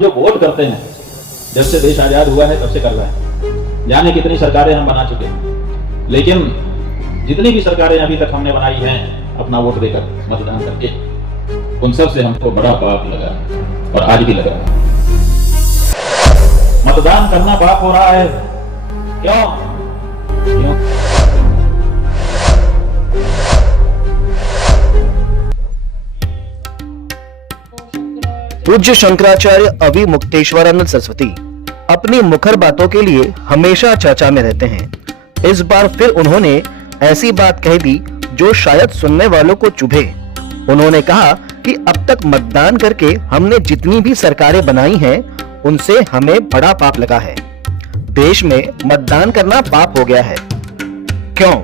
जो वोट करते हैं, जब से देश आजाद हुआ है तब से कर रहे हैं। जाने कितनी सरकारें हम बना चुके हैं, लेकिन जितनी भी सरकारें अभी तक हमने बनाई हैं अपना वोट देकर, मतदान करके, उन सब से हमको बड़ा पाप लगा और आज भी लगा। मतदान करना पाप हो रहा है। क्यों? पूज्य शंकराचार्य अवि मुक्तेश्वरानंद सरस्वती अपनी मुखर बातों के लिए हमेशा चर्चा में रहते हैं। इस बार फिर उन्होंने ऐसी बात कह दी जो शायद सुनने वालों को चुभे। उन्होंने कहा कि अब तक मतदान करके हमने जितनी भी सरकारें बनाई हैं उनसे हमें बड़ा पाप लगा है। देश में मतदान करना पाप हो गया है। क्यों?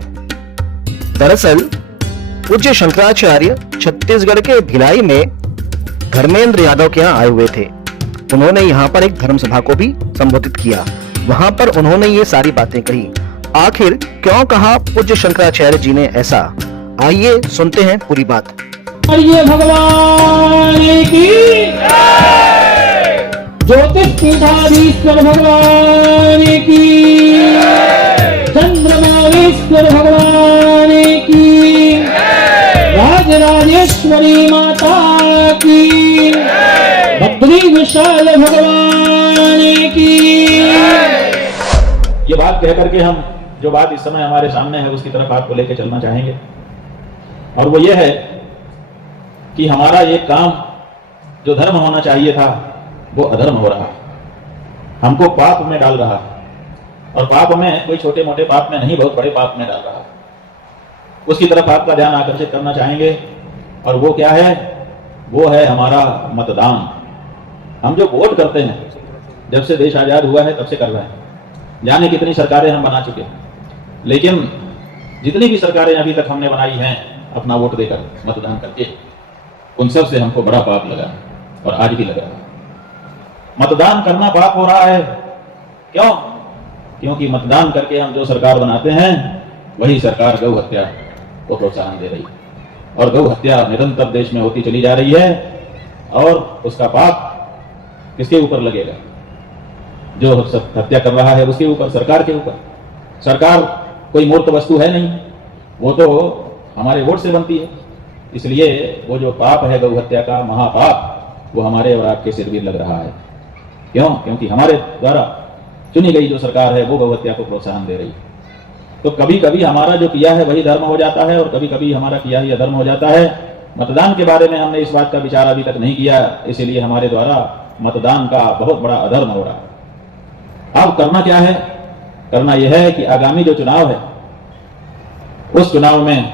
दरअसल पूज्य शंकराचार्य छत्तीसगढ़ के भिलाई में धर्मेंद्र यादव के यहाँ आए हुए थे। उन्होंने यहाँ पर एक धर्म सभा को भी संबोधित किया। वहां पर उन्होंने ये सारी बातें कही। आखिर क्यों कहा पूज्य शंकराचार्य जी ने ऐसा? आइए सुनते हैं पूरी बात। भगवान की ज्योतिष पीठाधीश्वर भगवान की, चंद्रमौलीश्वर भगवान की, राजराजेश्वरी माता की, बद्री विशाल भगवान की। ये बात कह करके हम जो बात इस समय हमारे सामने है उसकी तरफ आपको लेकर चलना चाहेंगे, और वो ये है कि हमारा ये काम जो धर्म होना चाहिए था वो अधर्म हो रहा, हमको पाप में डाल रहा, और पाप में कोई छोटे मोटे पाप में नहीं, बहुत बड़े पाप में डाल रहा। उसकी तरफ आपका ध्यान आकर्षित करना चाहेंगे, और वो क्या है? वो है हमारा मतदान। हम जो वोट करते हैं, जब से देश आजाद हुआ है तब से कर रहे हैं। जाने कितनी सरकारें हम बना चुके हैं, लेकिन जितनी भी सरकारें अभी तक हमने बनाई हैं अपना वोट देकर, मतदान करके, उन सब से हमको बड़ा पाप लगा और आज भी लगा। मतदान करना पाप हो रहा है। क्यों? क्योंकि मतदान करके हम जो सरकार बनाते हैं वही सरकार गौ हत्या को प्रोत्साहन दे रही है, और गौ हत्या निरंतर देश में होती चली जा रही है, और उसका पाप किसके ऊपर लगेगा? जो हत्या कर रहा है उसके ऊपर, सरकार के ऊपर। सरकार कोई मूर्त वस्तु है नहीं, वो तो हमारे वोट से बनती है। इसलिए वो जो पाप है गौ हत्या का महापाप, वो हमारे और आपके सिर भी लग रहा है। क्यों? क्योंकि हमारे द्वारा चुनी गई जो सरकार है वो गौ हत्या को प्रोत्साहन दे रही है। तो कभी कभी हमारा जो किया है वही धर्म हो जाता है, और कभी कभी हमारा किया ही अधर्म हो जाता है। मतदान के बारे में हमने इस बात का विचार अभी तक नहीं किया, इसीलिए हमारे द्वारा मतदान का बहुत बड़ा अधर्म हो रहा है। अब करना क्या है? करना यह है कि आगामी जो चुनाव है उस चुनाव में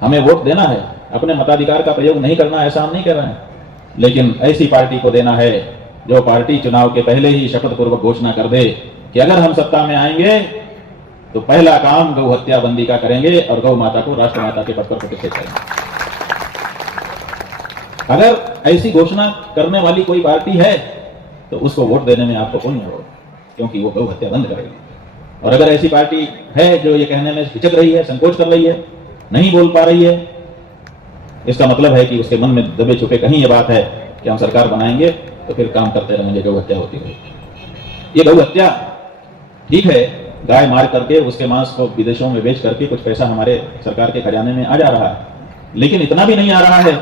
हमें वोट देना है। अपने मताधिकार का प्रयोग नहीं करना, ऐसा हम नहीं कर रहे हैं, लेकिन ऐसी पार्टी को देना है जो पार्टी चुनाव के पहले ही शपथ पूर्वक घोषणा कर दे कि अगर हम सत्ता में आएंगे तो पहला काम गौ हत्या बंदी का करेंगे और गौ माता को राष्ट्रमाता के पद पर प्रतिष्ठित करेंगे। अगर ऐसी घोषणा करने वाली कोई पार्टी है तो उसको वोट देने में आपको पुण्य होगा, क्योंकि वो गौ हत्या बंद करेगी। और अगर ऐसी पार्टी है जो ये कहने में हिचक रही है, संकोच कर रही है, नहीं बोल पा रही है, इसका मतलब है कि उसके मन में दबे छुपे कहीं ये बात है कि हम सरकार बनाएंगे तो फिर काम करते रहेंगे, गौ हत्या होती रहेगी। ये गौ हत्या ठीक है, गाय मार करके उसके मांस को विदेशों में बेच करके कुछ पैसा हमारे सरकार के खजाने में आ जा रहा है, लेकिन इतना भी नहीं आ रहा है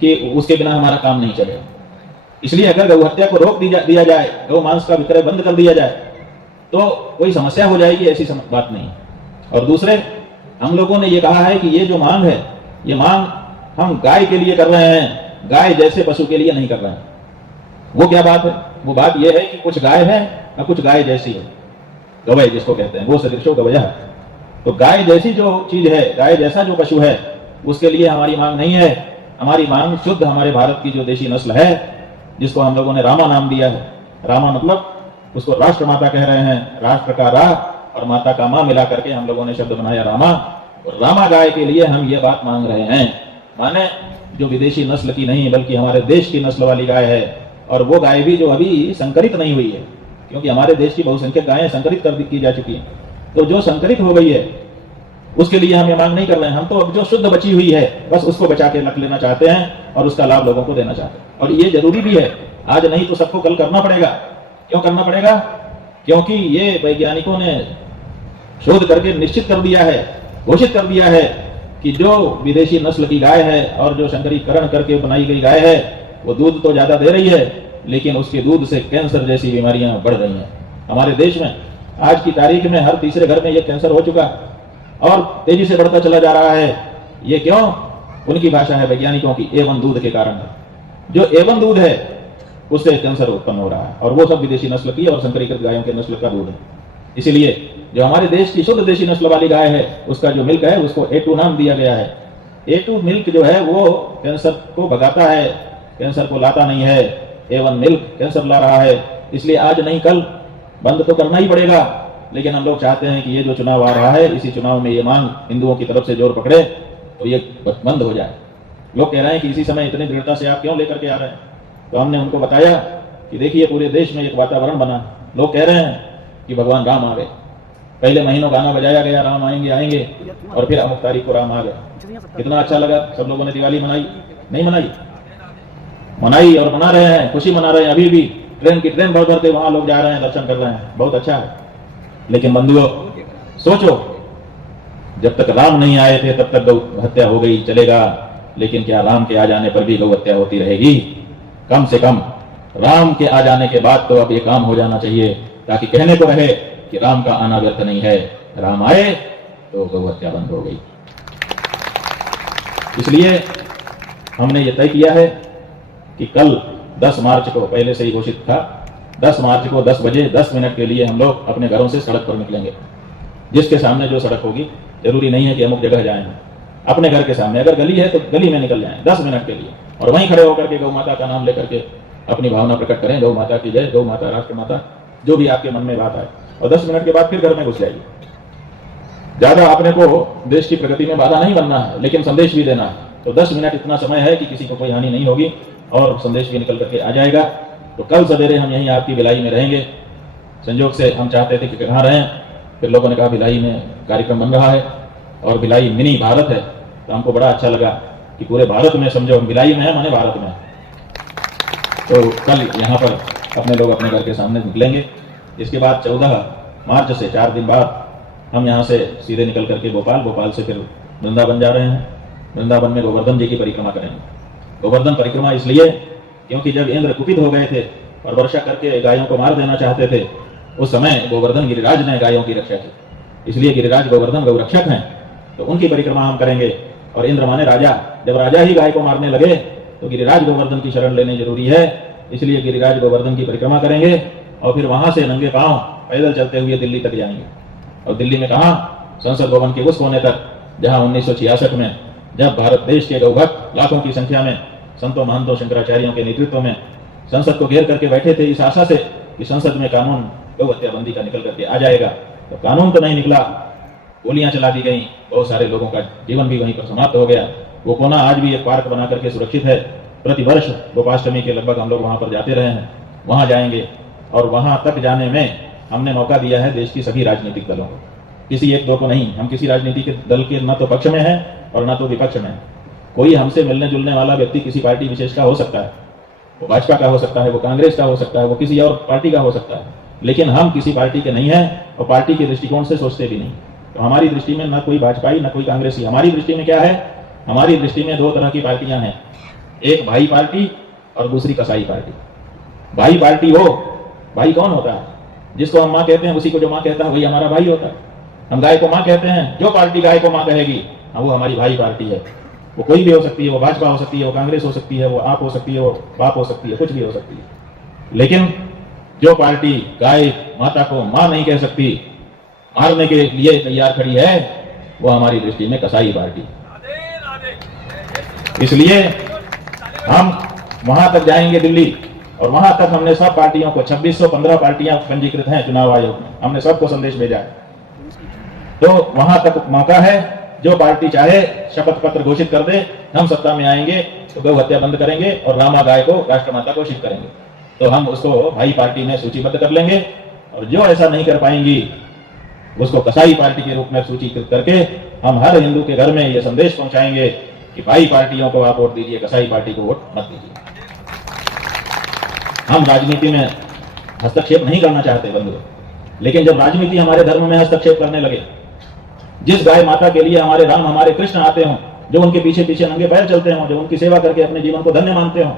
कि उसके बिना हमारा काम नहीं चलेगा। इसलिए अगर गौ हत्या को रोक दिया जाए, गौ मांस का विक्रय बंद कर दिया जाए, तो कोई समस्या हो जाएगी, ऐसी बात नहीं। और दूसरे, हम लोगों ने ये कहा है कि ये जो मांग है, ये मांग हम गाय के लिए कर रहे हैं, गाय जैसे पशु के लिए नहीं कर रहे हैं। वो क्या बात है? वो बात ये है कि कुछ गाय है और कुछ गाय जैसी है, गवय जिसको कहते हैं, वो सदृशो गवयः। तो गाय जैसी जो चीज है, गाय जैसा जो पशु है, उसके लिए हमारी मांग नहीं है। हमारी मांग शुद्ध हमारे भारत की जो देशी नस्ल है, जिसको हम लोगों ने रामा नाम दिया है। रामा मतलब उसको राष्ट्र माता कह रहे हैं, राष्ट्र का रा और माता का मां मिला करके हम लोगों ने शब्द बनाया रामा। और रामा गाय के लिए हम ये बात मांग रहे हैं, माने जो विदेशी नस्ल की नहीं बल्कि हमारे देश की नस्ल वाली गाय है, और वो गाय भी जो अभी संकरित नहीं हुई है, क्योंकि हमारे देश की बहुसंख्यक गायें संकरित की जा चुकी हैं। तो जो संकरित हो गई है उसके लिए हम ये मांग नहीं कर रहे हैं। हम तो अब जो शुद्ध बची हुई है बस उसको बचा के रख लेना चाहते हैं और उसका लाभ लोगों को देना चाहते हैं। और ये जरूरी भी है। आज नहीं तो सबको कल करना पड़ेगा। क्यों करना पड़ेगा? क्योंकि ये वैज्ञानिकों ने शोध करके निश्चित कर दिया है, घोषित कर दिया है कि जो विदेशी नस्ल की गाय है और जो संकरीकरण करके बनाई गई गाय है वो दूध तो ज्यादा दे रही है, लेकिन उसके दूध से कैंसर जैसी बीमारियां बढ़ रही हैं। हमारे देश में आज की तारीख में हर तीसरे घर में ये कैंसर हो चुका और तेजी से बढ़ता चला जा रहा है। ये क्यों? उनकी भाषा है वैज्ञानिकों की, A1 दूध के कारण है। जो A1 दूध है उससे कैंसर उत्पन्न हो रहा है और वो सब विदेशी नस्ल की और संकरीकृत गायों के नस्ल का दूध है। इसीलिए जो हमारे देश की शुद्ध देशी नस्ल वाली गाय है उसका जो मिल्क है उसको A2 नाम दिया गया है। A2 मिल्क जो है वो कैंसर को भगाता है, कैंसर को लाता नहीं है। A1 मिल्क कैंसर ला रहा है। इसलिए आज नहीं कल बंद तो करना ही पड़ेगा। लेकिन हम लोग चाहते हैं कि ये जो चुनाव आ रहा है इसी चुनाव में ये मांग हिंदुओं की तरफ से जोर पकड़े तो ये बंद हो जाए। लोग कह रहे हैं कि इसी समय इतनी दृढ़ता से आप क्यों लेकर के आ रहे हैं? तो हमने उनको बताया कि देखिए पूरे देश में एक वातावरण बना। लोग कह रहे हैं कि भगवान राम आ गए। पहले महीनों गाना बजाया गया, राम आएंगे आएंगे, और फिर अमुक तारीख को राम आ गया। कितना अच्छा लगा। सब लोगों ने दिवाली मनाई? नहीं मनाई? मनाई और मना रहे हैं, खुशी मना रहे हैं। अभी भी ट्रेन की ट्रेन भर भर के वहां लोग जा रहे हैं, दर्शन कर रहे हैं, बहुत अच्छा है। लेकिन बंधुओं सोचो, जब तक राम नहीं आए थे तब तक गौ हत्या हो गई, चलेगा। लेकिन क्या राम के आ जाने पर भी गौ हत्या होती रहेगी? कम से कम राम के आ जाने के बाद तो अब ये काम हो जाना चाहिए, ताकि कहने को रहे कि राम का आना व्यर्थ नहीं है। राम आए तो गौ हत्या बंद हो गई। इसलिए हमने ये तय किया है कि कल 10 मार्च को, पहले से ही घोषित था, 10 मार्च को 10 बजे 10 मिनट के लिए हम लोग अपने घरों से सड़क पर निकलेंगे। जिसके सामने जो सड़क होगी, जरूरी नहीं है कि अमुक जगह जाएं, अपने घर के सामने अगर गली है तो गली में निकल जाएं 10 मिनट के लिए, और वहीं खड़े होकर के गौ माता का नाम लेकर के अपनी भावना प्रकट करें। गौ माता की जय, गौ माता राष्ट्र माता, जो भी आपके मन में बात आए। और 10 मिनट के बाद फिर घर में घुस जाइए। ज्यादा अपने को देश की प्रगति में बाधा नहीं बनना है, लेकिन संदेश भी देना है। तो 10 मिनट इतना समय है कि किसी को कोई हानि नहीं होगी और संदेश भी निकल करके आ जाएगा। तो कल सवेरे हम यहीं आपकी भिलाई में रहेंगे। संयोग से हम चाहते थे कि कहाँ रहें, फिर लोगों ने कहा भिलाई में कार्यक्रम बन रहा है और भिलाई मिनी भारत है। तो हमको बड़ा अच्छा लगा कि पूरे भारत में समझो, भिलाई में है माने भारत में। तो कल यहाँ पर अपने लोग अपने घर के सामने निकलेंगे। इसके बाद 14 मार्च से 4 दिन बाद हम यहाँ से सीधे निकल करके भोपाल से फिर वृंदावन जा रहे हैं। वृंदावन में गोवर्धन जी की परिक्रमा करेंगे। गोवर्धन परिक्रमा इसलिए क्योंकि जब इंद्र कुपित हो गए थे और वर्षा करके गायों को मार देना चाहते थे, उस समय गोवर्धन गिरिराज ने गायों की रक्षा की। इसलिए गिरिराज गोवर्धन गौ रक्षक हैं, तो उनकी परिक्रमा हम करेंगे। और इंद्र माने राजा, जब राजा ही गाय को मारने लगे तो गिरिराज गोवर्धन की शरण लेनी जरूरी है। इसलिए गिरिराज गोवर्धन की परिक्रमा करेंगे और फिर वहां से नंगे पांव पैदल चलते हुए दिल्ली तक जाएंगे। और दिल्ली में कहा, संसद भवन के उस कोने तक जहां 1966 में जब भारत देश के गौभक्त लाखों की संख्या में संतों महंतों शंकराचार्यों के नेतृत्व में संसद को घेर करके बैठे थे, इस आशा से कि संसद में कानून गौ हत्या बंदी का निकल करके आ जाएगा। तो कानून तो नहीं निकला, गोलियां चला दी गई, बहुत सारे लोगों का जीवन भी वहीं पर समाप्त हो गया। वो कोना आज भी एक पार्क बना करके सुरक्षित है। प्रति वर्ष गोपाष्टमी के लगभग हम लोग वहां पर जाते रहे हैं, वहां जाएंगे। और वहां तक जाने में हमने मौका दिया है देश की सभी राजनीतिक दलों को, किसी एक दो को नहीं। हम किसी राजनीतिक दल के न तो पक्ष में है और न तो विपक्ष में है। कोई हमसे मिलने जुलने वाला व्यक्ति किसी पार्टी विशेष का हो सकता है, वो भाजपा का हो सकता है, वो कांग्रेस का हो सकता है, वो किसी और पार्टी का हो सकता है, लेकिन हम किसी पार्टी के नहीं हैं और पार्टी के दृष्टिकोण से सोचते भी नहीं। तो हमारी दृष्टि में न कोई भाजपाई न कोई कांग्रेसी। हमारी दृष्टि में क्या है? हमारी दृष्टि में 2 तरह की पार्टियां हैं, एक भाई पार्टी और दूसरी कसाई पार्टी। भाई पार्टी वो, भाई कौन होता है? जिसको हम माँ कहते हैं उसी को जो माँ कहता है वही हमारा भाई होता है। हम गाय को माँ कहते हैं, जो पार्टी गाय को माँ कहेगी वो हमारी भाई पार्टी है। वो कोई भी हो सकती है, वो भाजपा हो सकती है, वो कांग्रेस हो सकती है, वो आप हो सकती है, वो बाप हो सकती है, कुछ भी हो सकती है। लेकिन जो पार्टी गाय माता को माँ नहीं कह सकती, मारने के लिए तैयार खड़ी है, वो हमारी दृष्टि में कसाई पार्टी। इसलिए हम वहां तक जाएंगे दिल्ली, और वहां तक हमने सब पार्टियों को, 2615 पार्टियां पंजीकृत हैं चुनाव आयोग में, हमने सबको संदेश भेजा है। तो वहां तक मौका है, जो पार्टी चाहे शपथ पत्र घोषित कर दे, हम सत्ता में आएंगे तो गौ हत्या बंद करेंगे और रामा गाय को राष्ट्रमाता घोषित करेंगे। तो हम उसको भाई पार्टी में सूचीबद्ध कर लेंगे, और जो ऐसा नहीं कर पाएंगी उसको कसाई पार्टी के रूप में सूचीकृत करके हम हर हिंदू के घर में यह संदेश पहुंचाएंगे कि भाई पार्टियों को आप वोट दीजिए, कसाई पार्टी को वोट मत दीजिए। हम राजनीति में हस्तक्षेप नहीं करना चाहते बंधुओं, लेकिन जब राजनीति हमारे धर्म में हस्तक्षेप करने लगे, जिस गाय माता के लिए हमारे राम हमारे कृष्ण आते हों, जो उनके पीछे पीछे नंगे पैर चलते हों, जो उनकी सेवा करके अपने जीवन को धन्य मानते हों,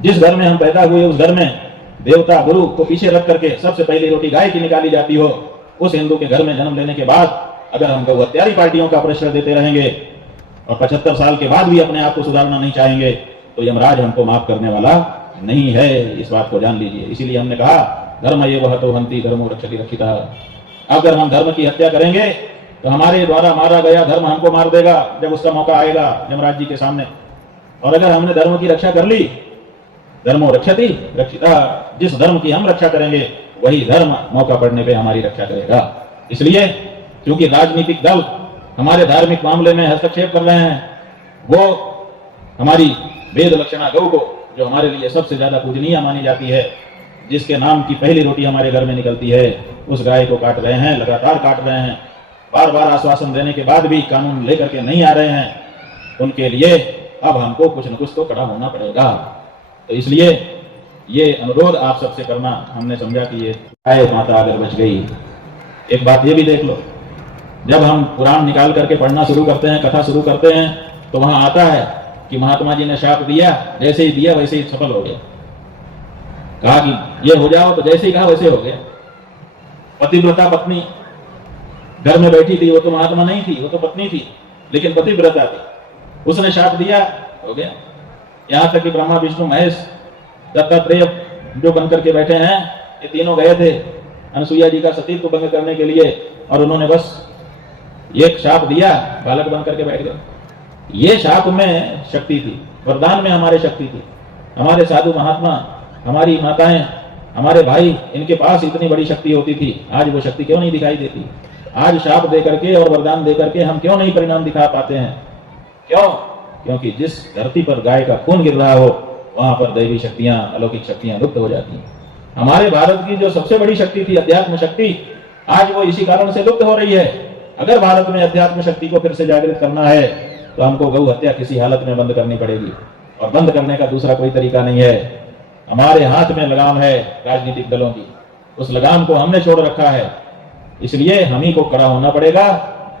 जिस घर में हम पैदा हुए उस घर में देवता गुरु को पीछे रख करके सबसे पहली रोटी गाय की निकाली जाती हो, उस हिंदू के घर में जन्म लेने के बाद अगर हम गौ हत्यारी पार्टियों का प्रेशर देते रहेंगे और 75 साल के बाद भी अपने आप को सुधारना नहीं चाहेंगे, तो यमराज हमको माफ करने वाला नहीं है। इस बात को जान लीजिए। इसीलिए हमने कहा धर्म ये वह तो हंति धर्मो रक्षति रक्षिता। अगर हम धर्म की हत्या करेंगे तो हमारे द्वारा मारा गया धर्म हमको मार देगा जब उसका मौका आएगा यमराज जी के सामने। और अगर हमने धर्म की रक्षा कर ली, धर्मो रक्षति रक्षिता, जिस धर्म की हम रक्षा करेंगे वही धर्म मौका पड़ने पे हमारी रक्षा करेगा। इसलिए क्योंकि राजनीतिक दल हमारे धार्मिक मामले में हस्तक्षेप कर रहे हैं, वो हमारी वेद लक्षणा गौ को, जो हमारे लिए सबसे ज्यादा पूजनीय मानी जाती है, जिसके नाम की पहली रोटी हमारे घर में निकलती है, उस गाय को काट रहे हैं, लगातार काट रहे हैं। बार बार आश्वासन देने के बाद भी कानून लेकर के नहीं आ रहे हैं। उनके लिए अब हमको कुछ न कुछ तो खड़ा होना पड़ेगा। तो इसलिए ये अनुरोध आप सबसे करना हमने समझा कि ये गाय माता अगर बच गई। एक बात ये भी देख लो, जब हम पुराण निकाल करके पढ़ना शुरू करते हैं, कथा शुरू करते हैं, तो वहां आता है कि महात्मा जी ने शाप दिया, जैसे ही दिया वैसे ही सफल हो गया। कहा कि ये हो जाओ, तो जैसे ही कहा वैसे हो गया। पतिव्रता पत्नी घर में बैठी थी, वो तो महात्मा नहीं थी, वो तो पत्नी थी, लेकिन पतिव्रता थी, उसने शाप दिया, हो गया। यहां तक कि ब्रह्मा विष्णु महेश दत्तात्रेय जो बनकर के बैठे हैं, ये तीनों गए थे अनसुईया जी का सतीत्व भंग करने के लिए, और उन्होंने बस एक शाप दिया, बालक बन करके बैठ गए। ये शाप में शक्ति थी, वरदान में हमारे शक्ति थी। हमारे साधु महात्मा, हमारी माताएं, हमारे भाई, इनके पास इतनी बड़ी शक्ति होती थी, आज वो शक्ति क्यों नहीं दिखाई देती? आज शाप दे करके और वरदान दे करके हम क्यों नहीं परिणाम दिखा पाते हैं? क्यों? क्योंकि जिस धरती पर गाय का खून गिर रहा हो, वहां पर दैवी शक्तियां, अलौकिक शक्तियां लुप्त हो जाती हैं। हमारे भारत की जो सबसे बड़ी शक्ति थी, अध्यात्म शक्ति, आज वो इसी कारण से लुप्त हो रही है। अगर भारत में अध्यात्म शक्ति को फिर से जागृत करना है, तो हमको गौ हत्या किसी हालत में बंद करनी पड़ेगी, और बंद करने का दूसरा कोई तरीका नहीं है। हमारे हाथ में लगाम है राजनीतिक दलों की, उस लगाम को हमने छोड़ रखा है, इसलिए हम ही को खड़ा होना पड़ेगा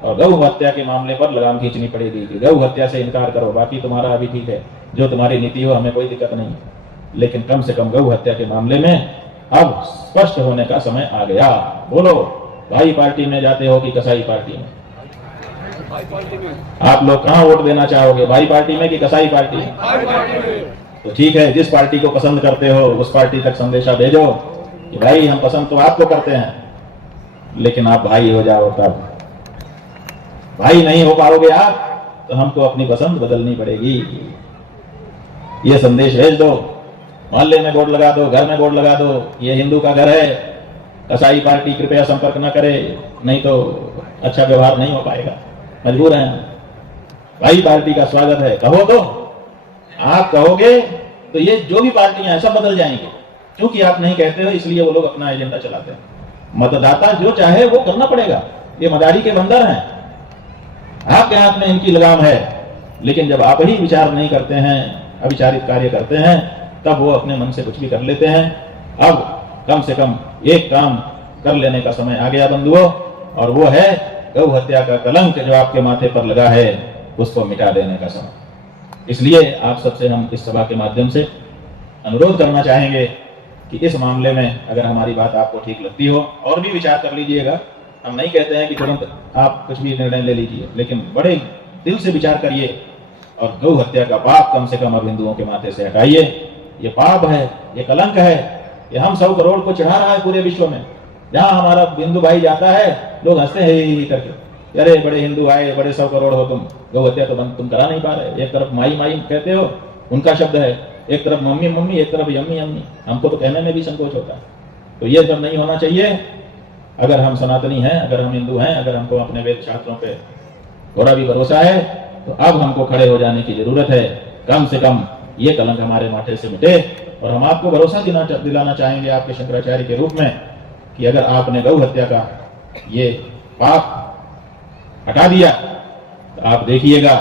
और गौ हत्या के मामले पर लगाम खींचनी पड़ेगी कि गौ हत्या से इनकार करो। बाकी तुम्हारा अभी ठीक है, जो तुम्हारी नीति हो, हमें कोई दिक्कत नहीं, लेकिन कम से कम गौ हत्या के मामले में अब स्पष्ट होने का समय आ गया। बोलो, भाई पार्टी में जाते हो कि कसाई पार्टी में? आप लोग कहां वोट देना चाहोगे, भाई पार्टी में कि कसाई पार्टी में? तो ठीक है, जिस पार्टी को पसंद करते हो उस पार्टी तक संदेशा भेजो कि भाई हम पसंद तो आपको करते हैं, लेकिन आप भाई हो जाओ। तब भाई नहीं हो पाओगे आप, तो हमको अपनी पसंद बदलनी पड़ेगी। ये संदेश भेज दो, मोहल्ले में बोर्ड लगा दो, घर में बोर्ड लगा दो, ये हिंदू का घर है, कसाई पार्टी कृपया संपर्क न करे, नहीं तो अच्छा व्यवहार नहीं हो पाएगा, मजबूर हैं। भाई पार्टी का स्वागत है, कहो तो। आप कहोगे तो ये जो भी पार्टियां सब बदल जाएंगे, क्योंकि आप नहीं कहते हो इसलिए वो लोग अपना एजेंडा चलाते हैं। मतदाता जो चाहे वो करना पड़ेगा, ये मदारी के बंदर हैं, आपके हाथ में इनकी लगाम है। लेकिन जब आप ही विचार नहीं करते हैं, अविचारित कार्य करते हैं, तब वो अपने मन से कुछ भी कर लेते हैं। अब कम से कम एक काम कर लेने का समय आ गया बंधुओं, और वो है गौ हत्या का कलंक जो आपके माथे पर लगा है, उसको मिटा देने का समय। इसलिए आप सबसे हम इस सभा के माध्यम से अनुरोध करना चाहेंगे कि इस मामले में अगर हमारी बात आपको ठीक लगती हो, और भी विचार कर लीजिएगा। हम नहीं कहते हैं कि तुरंत आप कुछ भी निर्णय ले लीजिए, लेकिन बड़े दिल से विचार करिए और गौ हत्या का पाप कम से कम अब हिंदुओं के माथे से हटाइए। ये पाप है, ये कलंक है, ये हम 100 करोड़ को चढ़ा रहा है पूरे विश्व में। जहां हमारा हिंदू भाई जाता है, लोग हंसते हैं ही करके, अरे बड़े हिंदू आए, बड़े 100 करोड़ हो तुम, गौ हत्या तो तुम करा नहीं पा रहे। एक तरफ माई माई कहते हो, उनका शब्द है, एक तरफ मम्मी मम्मी, एक तरफ यम्मी यम्मी, हमको तो कहने में भी संकोच होता है। तो ये सब नहीं होना चाहिए। अगर हम सनातनी हैं, अगर हम हिंदू हैं, अगर हमको अपने वेद शास्त्रों पे थोड़ा भी भरोसा है, तो अब हमको खड़े हो जाने की जरूरत है। कम से कम ये कलंक हमारे माथे से मिटे। और हम आपको भरोसा दिलाना चाहेंगे आपके शंकराचार्य के रूप में कि अगर आपने गौ हत्या का ये पाप हटा दिया, तो आप देखिएगा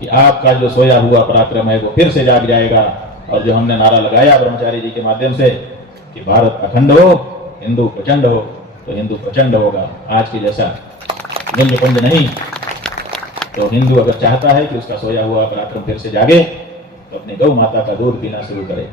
कि आपका जो सोया हुआ पराक्रम है वो फिर से जाग जाएगा। और जो हमने नारा लगाया ब्रह्मचारी जी के माध्यम से कि भारत अखंड हो, हिंदू प्रचंड हो, तो हिंदू प्रचंड होगा। आज के जैसा निलकुंज नहीं। तो हिंदू अगर चाहता है कि उसका सोया हुआ पराक्रम फिर से जागे, तो अपनी गौ माता का दूध पीना शुरू करे।